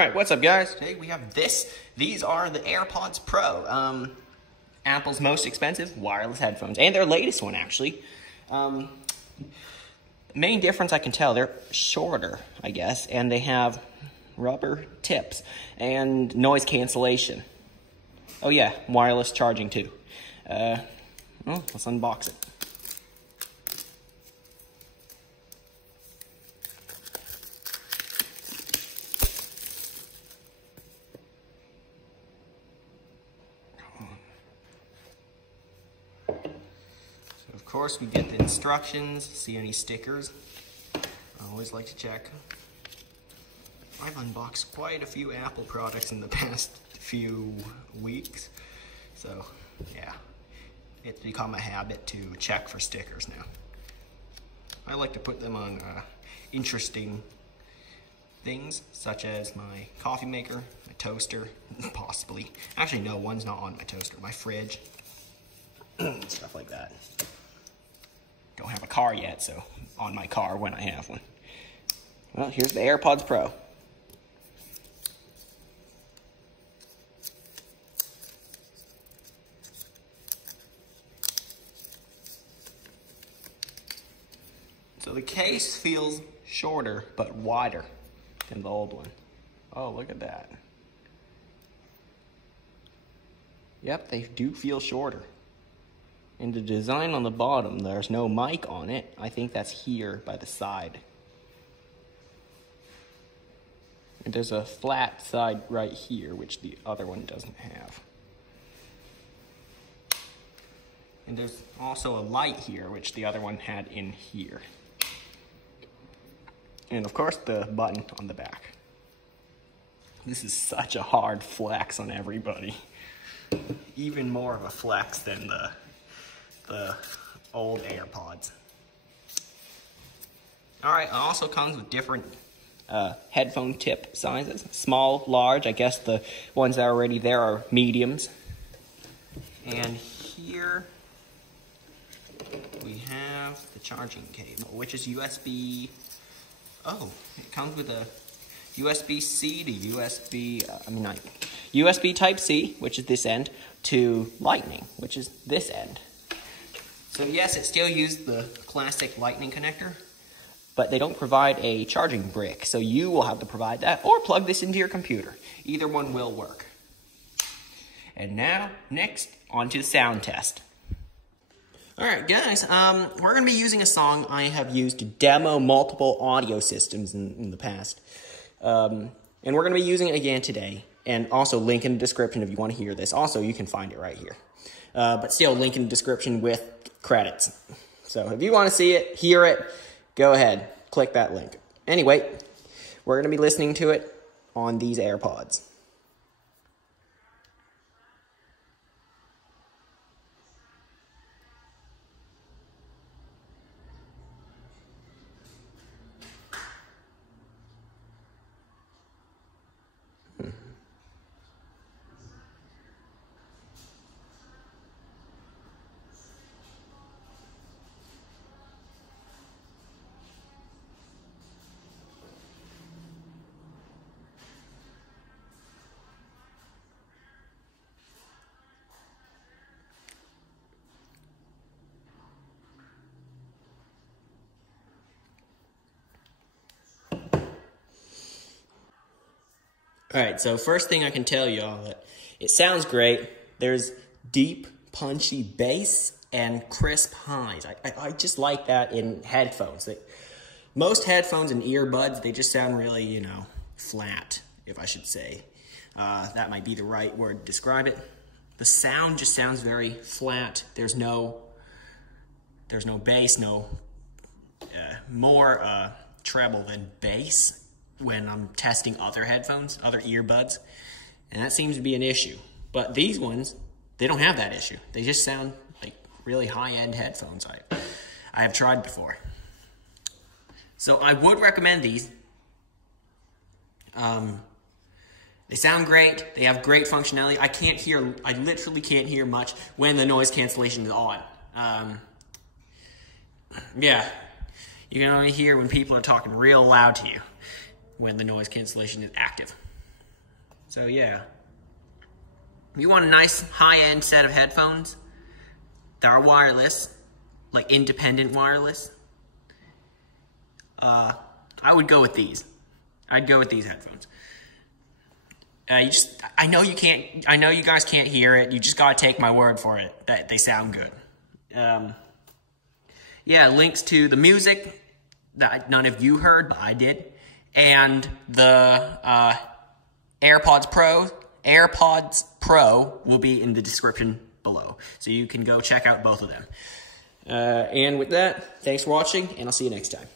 Alright, what's up guys? Today we have this. These are the AirPods Pro. Apple's most expensive wireless headphones. And their latest one, actually. Main difference I can tell, they're shorter, I guess. And they have rubber tips and noise cancellation. Oh yeah, wireless charging too. Well, let's unbox it. Of course, we get the instructions, see any stickers. I always like to check. I've unboxed quite a few Apple products in the past few weeks. So, yeah, it's become a habit to check for stickers now. I like to put them on interesting things, such as my coffee maker, my toaster, possibly. Actually, no, one's not on my toaster, my fridge, stuff like that. Don't have a car yet, so on my car when I have one. Well, here's the AirPods Pro. So the case feels shorter, but wider than the old one. Oh, look at that. Yep, they do feel shorter. And the design on the bottom, there's no mic on it. I think that's here by the side. And there's a flat side right here, which the other one doesn't have. And there's also a light here, which the other one had in here. And of course, the button on the back. This is such a hard flex on everybody. Even more of a flex than the old AirPods. Alright, it also comes with different headphone tip sizes. Small, large, I guess the ones that are already there are mediums. And here we have the charging cable, which is USB. Oh, it comes with a USB-C to USB Type-C, which is this end, to Lightning, which is this end. So yes, it still uses the classic Lightning connector, but they don't provide a charging brick, so you will have to provide that, or plug this into your computer. Either one will work. And now, next, on to the sound test. Alright guys, we're going to be using a song I have used to demo multiple audio systems in the past. And we're going to be using it again today, and also link in the description if you want to hear this. Also, you can find it right here. But still, link in the description with credits. So if you want to see it, hear it, go ahead, click that link. Anyway, we're going to be listening to it on these AirPods. Alright, so first thing I can tell y'all that it sounds great. There's deep, punchy bass and crisp highs. I just like that in headphones. Most headphones and earbuds, they just sound really, you know, flat, if I should say. That might be the right word to describe it. The sound just sounds very flat. There's no bass, more treble than bass when I'm testing other headphones, other earbuds, and that seems to be an issue. But these ones, they don't have that issue. They just sound like really high-end headphones I have tried before. So I would recommend these. They sound great. They have great functionality. I literally can't hear much when the noise cancellation is on. Yeah, you can only hear when people are talking real loud to you when the noise cancellation is active. So yeah. If you want a nice high-end set of headphones that are wireless, like independent wireless, I would go with these. I'd go with these headphones. I know you guys can't hear it. You just gotta take my word for it that they sound good. Yeah, links to the music that none of you heard, but I did, and the AirPods Pro will be in the description below, so you can go check out both of them. And with that, thanks for watching, and I'll see you next time.